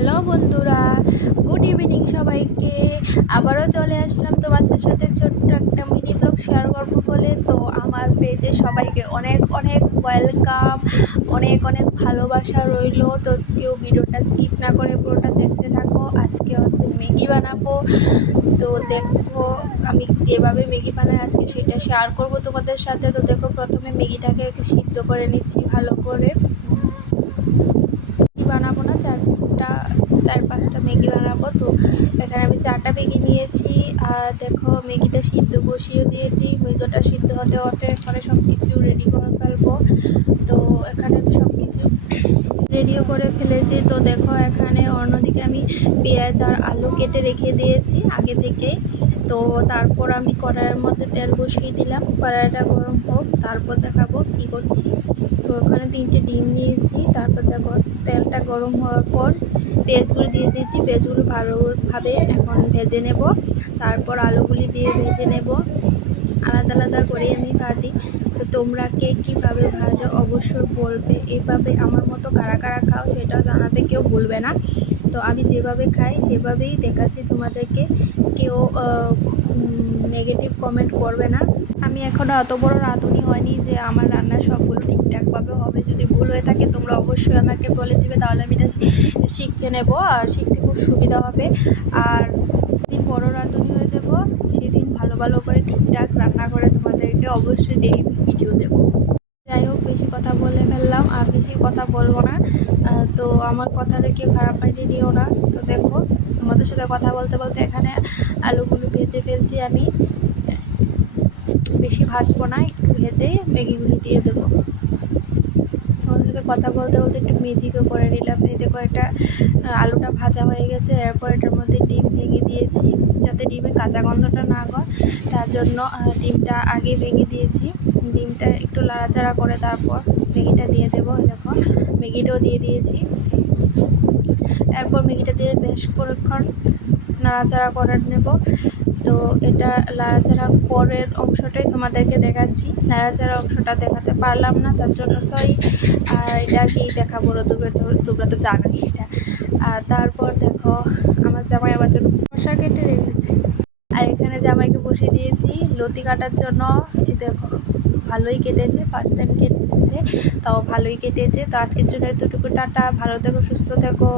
Hello বন্ধুরা, good evening সবাইকে। আবারও চলে আসলাম তোমাদের সাথে ছোট্ট একটা মিনি ব্লগ শেয়ার করবো বলে। তো আমার পেজে সবাইকে অনেক অনেক ওয়েলকাম, অনেক অনেক ভালোবাসা রইলো। তো কেউ ভিডিওটা স্কিপ না করে পুরোটা দেখতে থাকো। আজকে হচ্ছে ম্যাগি বানাবো। তো দেখো আমি যেভাবে ম্যাগি বানাই আজকে সেটা শেয়ার করব তোমাদের সাথে। তো দেখো প্রথমে ম্যাগিটাকে সিদ্ধ করে নিচ্ছি ভালো করে। বানাবো না, চার পাঁচটা ম্যাগি বানাবো। তো এখানে আমি 4টা ম্যাগি নিয়েছি। আর দেখো ম্যাগিটা সিদ্ধ বসিয়ে দিয়েছি। ম্যাগিটা সিদ্ধ হতে হতে এখানে সব কিছু রেডি করে ফেলবো। তো এখানে আমি সব কিছু রেডিও করে ফেলেছি। তো দেখো এখানে অন্যদিকে আমি পেঁয়াজ আর আলু কেটে রেখে দিয়েছি আগে থেকেই। তো তারপর আমি কড়াইয়ের মধ্যে তেল বসিয়ে দিলাম, কড়াইটা গরম হোক, তারপর দেখাবো কি করছি। তো ওখানে 3টে ডিম নিয়েছি। তারপর দেখো তেলটা গরম হওয়ার পর পেঁয়াজগুলো দিয়ে দিয়েছি। পেঁয়াজগুলো ভালোভাবে এখন ভেজে নেব। তারপর আলুগুলি দিয়ে ভেজে নেব, আলাদা আলাদা করে আমি ভাজি। তো তোমরা কে কীভাবে ভাজো অবশ্যই বলবে। এইভাবে আমার মতো কারা কারা খাও সেটাও জানাতে কেউ ভুলবে না। তো আমি যেভাবে খাই সেভাবেই দেখাচ্ছি তোমাদেরকে, কেউ নেগেটিভ কমেন্ট করবে না। আমি এখনও অত বড় রাঁধুনি হয়নি যে আমার রান্না সবগুলো ঠিকঠাকভাবে হবে। যদি ভুল হয়ে থাকে তোমরা অবশ্যই আমাকে বলে দিবে, তাহলে আমি এটা শিখতে নেব আর শিখতে খুব সুবিধা হবে। আর যেদিন বড় রাঁধুনি হয়ে যাব সেদিন ভালো ভালো করে ঠিকঠাক রান্না করে তোমাদেরকে অবশ্যই ডেইলি ভিডিও দেবো। যাই হোক, বেশি কথা বলে ফেললাম, আর বেশি কথা বলবো না। তো আমার কথাটা কেউ খারাপ পাইতে দিও না। তো দেখো তোমাদের সাথে কথা বলতে বলতে এখানে আলুগুলো ভেজে ফেলছি আমি। বেশি ভাজবো না, একটু ভেজেই ম্যাগিগুলি দিয়ে দেবো। তোমাদের সাথে কথা বলতে বলতে একটু ম্যাজিকও করে নিলাম। এই দেখো এটা আলুটা ভাজা হয়ে গেছে। এরপর এটার মধ্যে ডিম ভেঙে দিয়েছি, যাতে ডিমের কাঁচা গন্ধটা না হয় তার জন্য ডিমটা আগে ভেঙে দিয়েছি। ডিমটা একটু নাড়াচাড়া করে তারপর ম্যাগিটা দিয়ে দেবো। দেখো ম্যাগিটাও দিয়ে দিয়েছি। এরপর ম্যাগিটা দিয়ে বেশ কিছুক্ষণ নাড়াচাড়া করে নেব। তো এটা নাড়াচাড়া পরের অংশটাই তোমাদেরকে দেখাচ্ছি, নাড়াচাড়া অংশটা দেখাতে পারলাম না, তার জন্য সরি। আর এটা কি দেখাবো, তোমরা তো জানোই এটা। আর তারপর দেখো আমার জামাই আমার জন্য শসা কেটে রেখেছে। আর এখানে জামাইকে বসিয়ে দিয়েছি লতি কাটার জন্য। এই দেখো ভালোই কেটেছে, ফার্স্ট টাইম কেটেছে, তাও ভালোই কেটেছে। তো আজকের জন্য এতটুকু, টাটা, ভালো থেকো, সুস্থ থেকো।